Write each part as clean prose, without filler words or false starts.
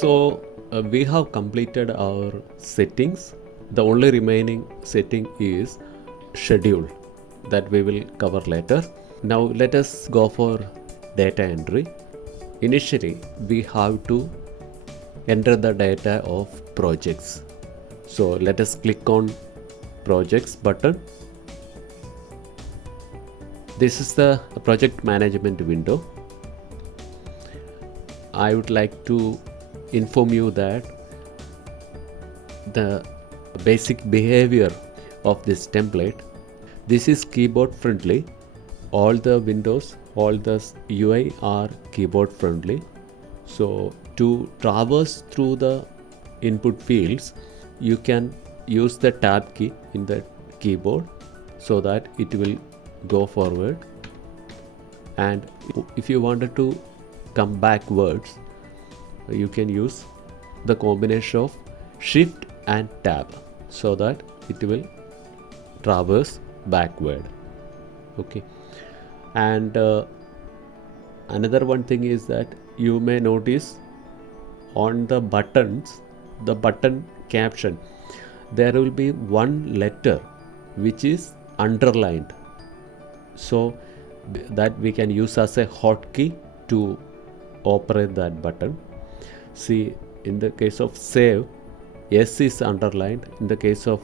So we have completed our settings. The only remaining setting is schedule that we will cover later. Now let us go for data entry. Initially we have to enter the data of projects. So let us click on projects button. This is the project management window. I would like to inform you that the basic behavior of this template, this is keyboard friendly. All the windows, all the UI are keyboard friendly. So to traverse through the input fields, you can use the tab key in the keyboard so that it will go forward. And if you wanted to come backwards, you can use the combination of shift and tab so that it will traverse backward. Okay. And another one thing is that you may notice on the buttons, the button caption, there will be one letter which is underlined, so that we can use as a hotkey to operate that button. See, in the case of save, S is underlined. In the case of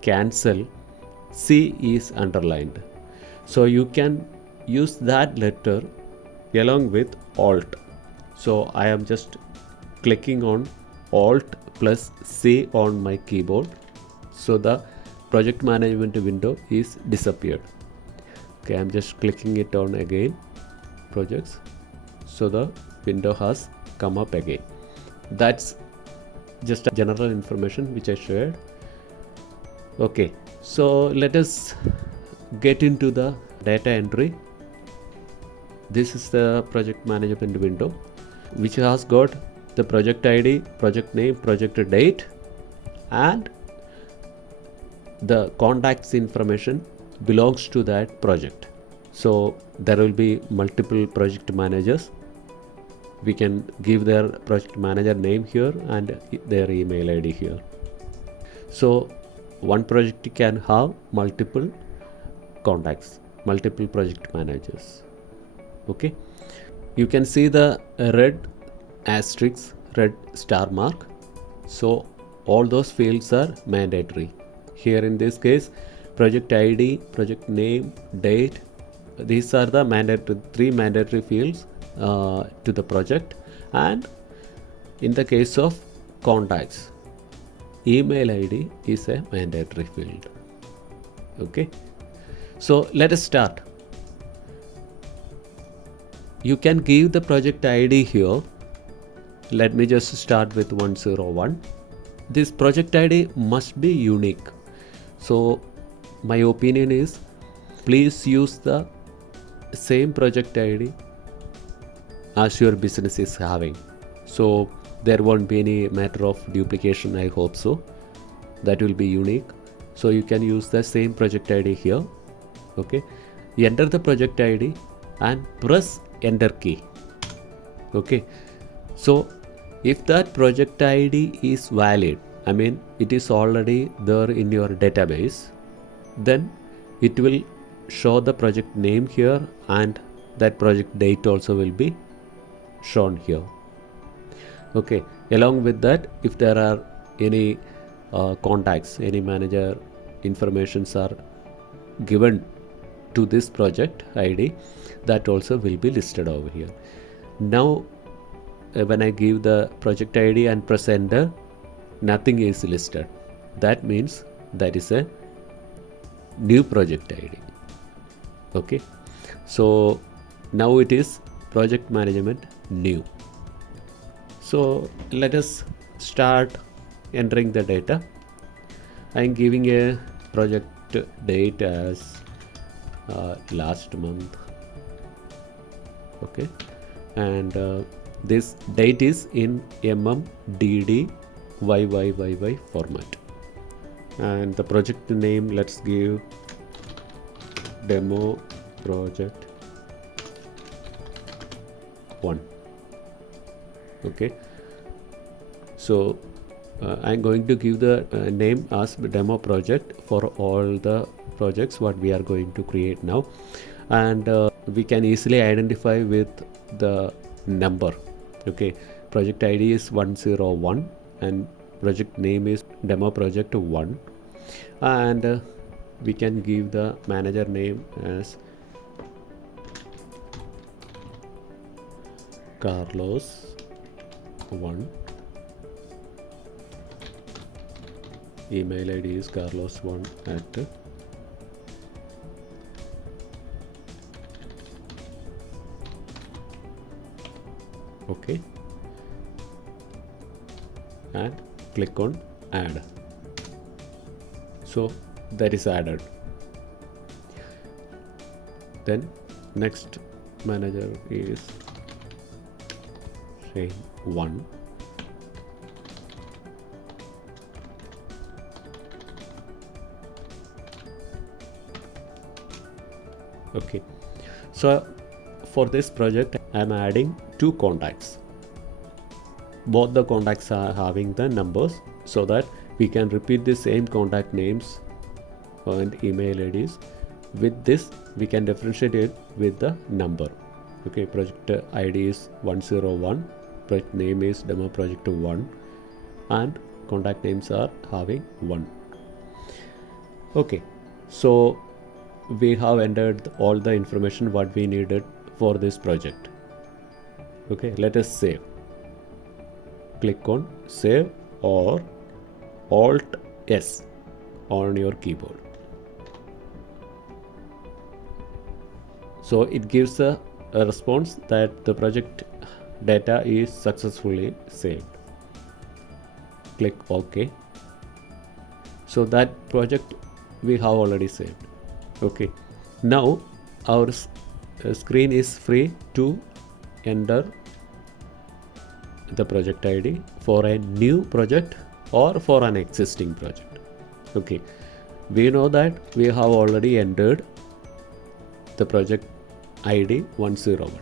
cancel, C is underlined. So you can use that letter along with Alt. So I am just clicking on Alt plus C on my keyboard. So the project management window is disappeared. Okay, I'm just clicking it on again, projects. So the window has come up again. That's just a general information which I shared. Okay, so let us get into the data entry. This is the project management window which has got the project ID, project name, project date, and the contacts information belongs to that project. So there will be multiple project managers. We can give their project manager name here and their email ID here. So one project can have multiple contacts, multiple project managers. Okay, you can see the red asterisk, red star mark. So all those fields are mandatory. Here in this case, project ID, project name, date, these are the three mandatory fields to the project. And in the case of contacts, email ID is a mandatory field. Okay, so let us start. You can give the project ID here. Let me just start with 101. This project ID must be unique. So my opinion is, please use the same project ID as your business is having. So there won't be any matter of duplication, I hope so. That will be unique. So you can use the same project ID here. Okay, you enter the project ID and press enter key. Okay, so if that project ID is valid, I mean it is already there in your database, then it will show the project name here and that project date also will be shown here. Okay, along with that, if there are any contacts, any manager informations are given to this project ID, that also will be listed over here. Now when I give the project ID and press enter, nothing is listed. That means that is a new project ID. Okay, so now it is project management new. So let us start entering the data. I am giving a project date as last month. Okay, and this date is in DD YYYY format, and the project name, let's give demo project 1. Okay, So I'm going to give the name as demo project for all the projects what we are going to create now, and we can easily identify with the number. Okay, project ID is 101 and project name is demo project 1, and we can give the manager name as Carlos 1, email ID is carlos1 at okay, and click on add. So that is added. Then next manager is say 1, okay. So for this project I am adding 2 contacts. Both the contacts are having the numbers, so that we can repeat the same contact names and email IDs. With this we can differentiate it with the number. Okay, project ID is 101, project name is demo project 1, and contact names are having 1. Okay, so we have entered all the information what we needed for this project. Okay, let us save. Click on save or Alt S on your keyboard. So it gives a response that the project data is successfully saved. Click OK. So that project we have already saved. Okay, now our screen is free to enter the project ID for a new project or for an existing project. Okay, we know that we have already entered the project ID 101.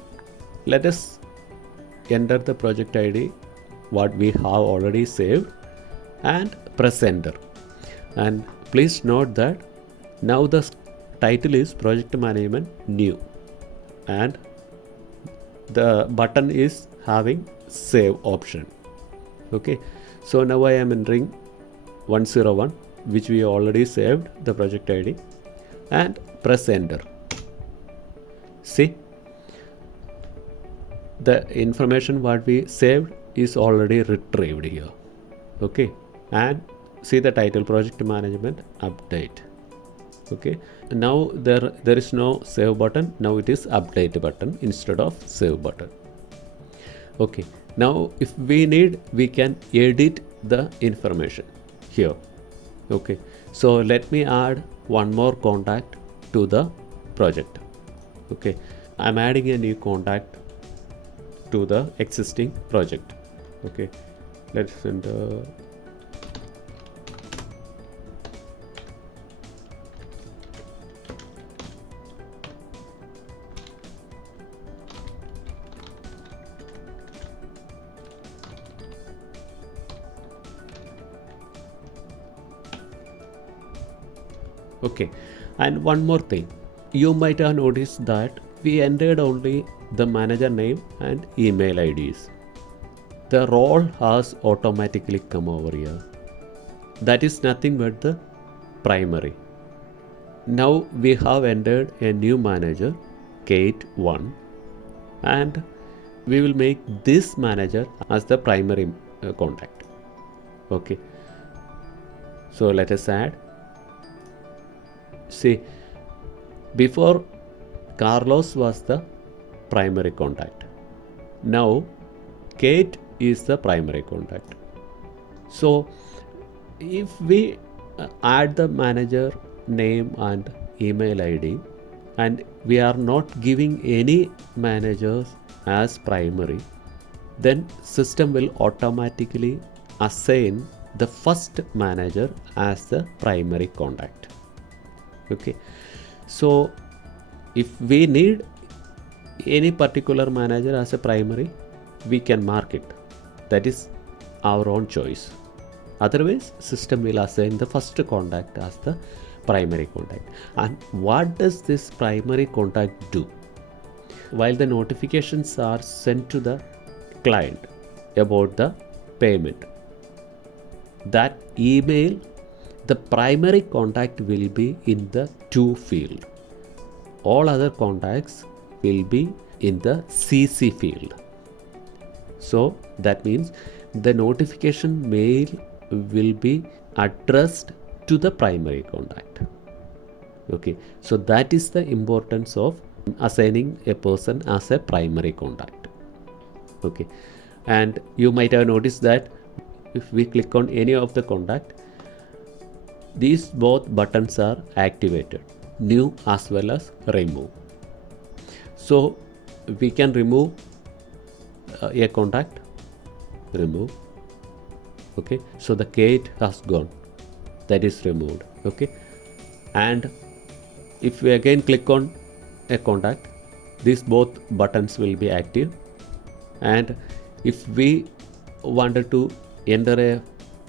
Let us enter the project ID what we have already saved and press enter. And please note that now the title is project management new and the button is having save option. Okay, so now I am entering 101 which we already saved the project ID and press enter. See, the information what we saved is already retrieved here. Okay, and see the title project management update. Okay, now there is no save button, now it is update button instead of save button. Okay, now if we need we can edit the information here. Okay, so let me add one more contact to the project. Okay, I'm adding a new contact to the existing project. Okay, let's enter okay, and one more thing, you might have noticed that we entered only the manager name and email IDs. The role has automatically come over here. That is nothing but the primary. Now we have entered a new manager, Kate1, and we will make this manager as the primary contact. Okay, so let us add. See, before Carlos was the primary contact. Now Kate is the primary contact. So if we add the manager name and email ID and we are not giving any managers as primary, then system will automatically assign the first manager as the primary contact. Okay, so if we need any particular manager as a primary, we can mark it. That is our own choice. Otherwise, system will assign the first contact as the primary contact. And what does this primary contact do? While the notifications are sent to the client about the payment, that email, the primary contact will be in the to field. All other contacts will be in the CC field. So that means the notification mail will be addressed to the primary contact. Okay, so that is the importance of assigning a person as a primary contact. Okay, and you might have noticed that if we click on any of the contact, these both buttons are activated, new as well as remove. So we can remove a contact, remove. Okay, so the Kate has gone, that is removed. Okay, and if we again click on a contact, these both buttons will be active. And if we wanted to enter a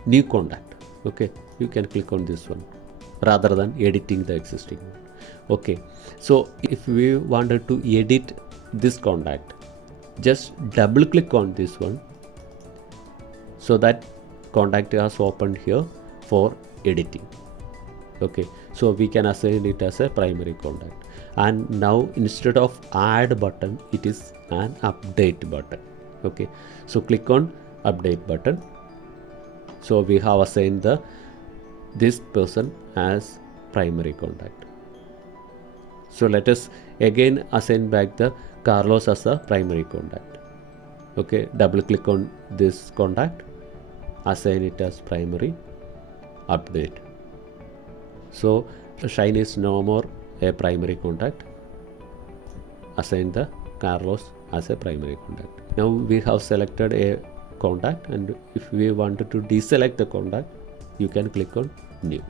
new contact, okay, you can click on this one rather than editing the existing one. Okay, so if we wanted to edit this contact, just double click on this one, so that contact is opened here for editing. Okay, so we can assign it as a primary contact. And now instead of add button, it is an update button. Okay, so click on update button. So we have assigned this person as primary contact. So let us again assign back the Carlos as a primary contact. Okay, double click on this contact, assign it as primary, update. So Shine is no more a primary contact, assign the Carlos as a primary contact. Now we have selected a contact, and if we wanted to deselect the contact, you can click on new.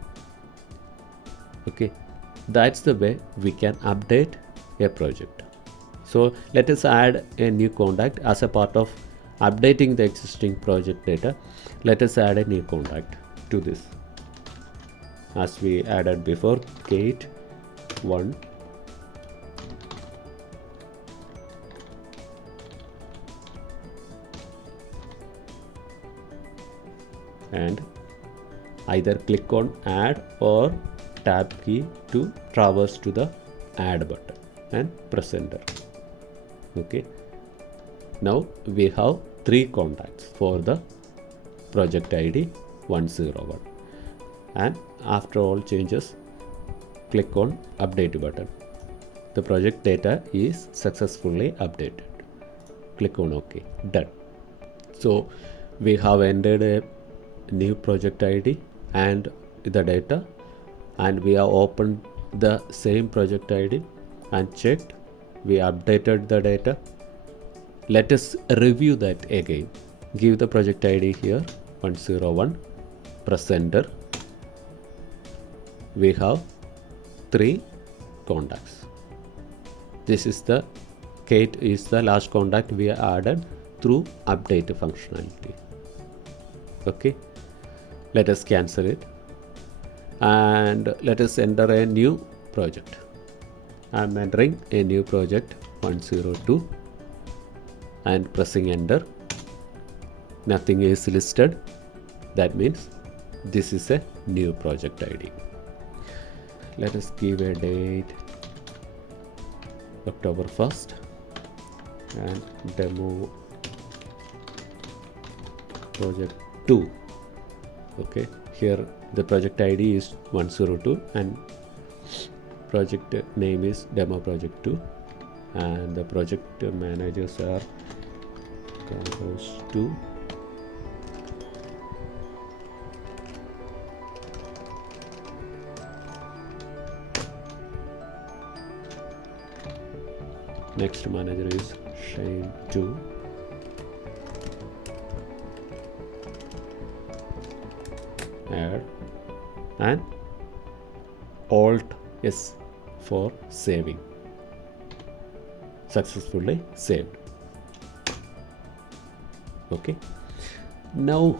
Okay, that's the way we can update a project. So let us add a new contact as a part of updating the existing project data. Let us add a new contact to this, as we added before, Kate 1. And either click on add or tab key to traverse to the add button and press enter. Okay, now we have 3 contacts for the project ID 101. And after all changes, click on update button. The project data is successfully updated. Click on OK. Done. So we have entered a new project ID and the data, and we have opened the same project ID and checked. We updated the data. Let us review that again. Give the project ID here 101. Press enter. We have 3 contacts. This is the Kate is the last contact we added through update functionality. Okay, let us cancel it and let us enter a new project. I am entering a new project 102 and pressing enter. Nothing is listed. That means this is a new project ID. Let us give a date October 1st and demo project 2. Okay, here the project ID is 102 and project name is demo project 2, and the project managers are Carlos 2. Next manager is Shane 2. Add and Alt S for saving. Successfully saved. Okay. Now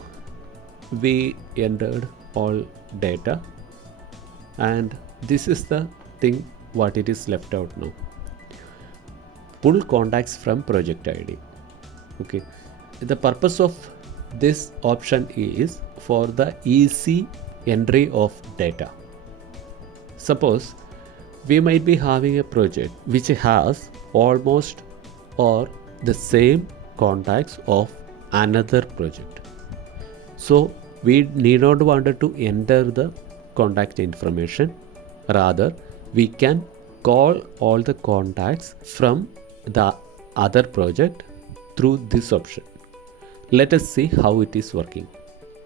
we entered all data, and this is the thing what it is left out now. Pull contacts from project ID. Okay, the purpose of this option is for the easy entry of data. Suppose we might be having a project which has almost or the same contacts of another project. So we need not wanted to enter the contact information. Rather, we can call all the contacts from the other project through this option. Let us see how it is working.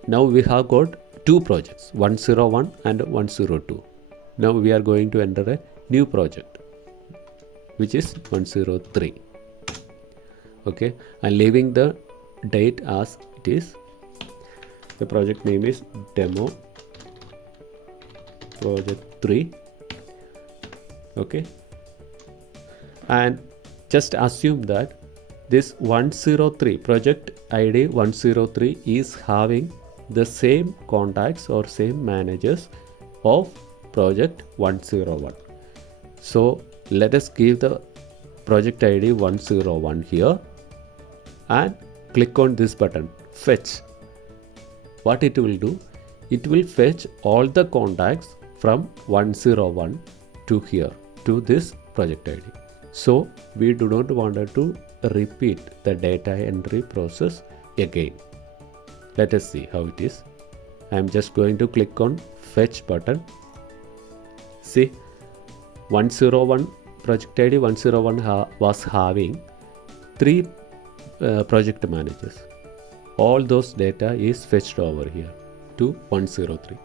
Now we have got two projects, 101 and 102. Now we are going to enter a new project which is 103. Okay, and leaving the date as it is. The project name is demo project 3. Okay, and just assume that this 103 project ID 103 is having the same contacts or same managers of project 101. So let us give the project ID 101 here and click on this button, fetch. What it will do, it will fetch all the contacts from 101 to here, to this project ID. So we do not want to repeat the data entry process again. Let us see how it is. I am just going to click on fetch button. See, 101 project ID 101 was having 3 project managers. All those data is fetched over here to 103.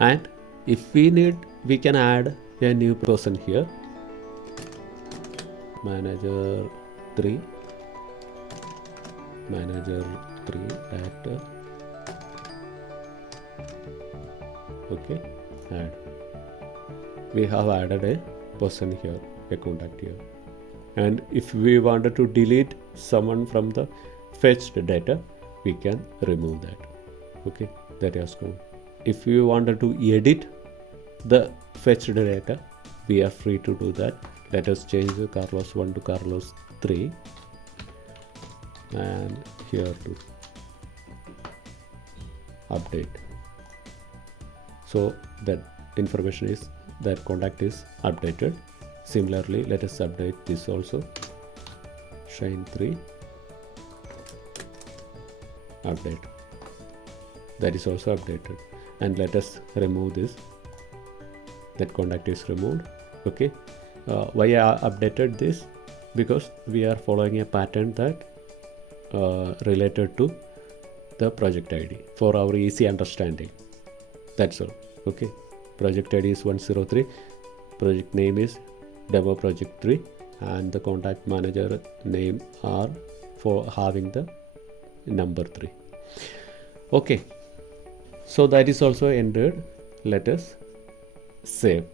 And if we need, we can add a new person here. Manager 3, director. Okay, add. We have added a person here, a contact here. And if we wanted to delete someone from the fetched data, we can remove that. Okay, that is cool. If we wanted to edit the fetched data, we are free to do that. Let us change the Carlos 1 to Carlos 3 and here to update. So that information is, that contact is updated. Similarly, let us update this also. Shine 3 update. That is also updated. And let us remove this. That contact is removed. Okay. Why I updated this? Because we are following a pattern that related to the project ID for our easy understanding. That's all. Okay. Project ID is 103. Project name is demo project 3 and the contact manager name are for having the number 3. Okay. So that is also entered. Let us save.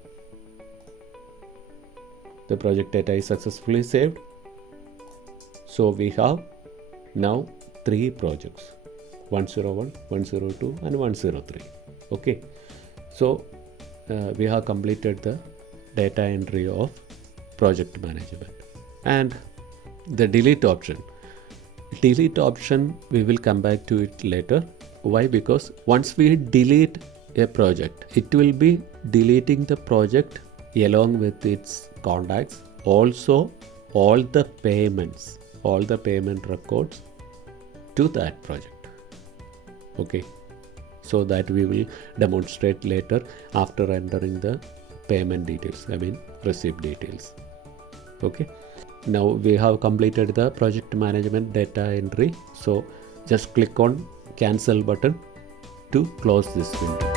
The project data is successfully saved. So we have now 3 projects, 101, 102 and 103. Okay. So we have completed the data entry of project management. And the delete option. Delete option, we will come back to it later. Why? Because once we delete a project, it will be deleting the project along with its contacts, also all the payments, all the payment records to that project. Okay, so that we will demonstrate later after entering the payment details, I mean receipt details. Okay, now we have completed the project management data entry. So just click on cancel button to close this window.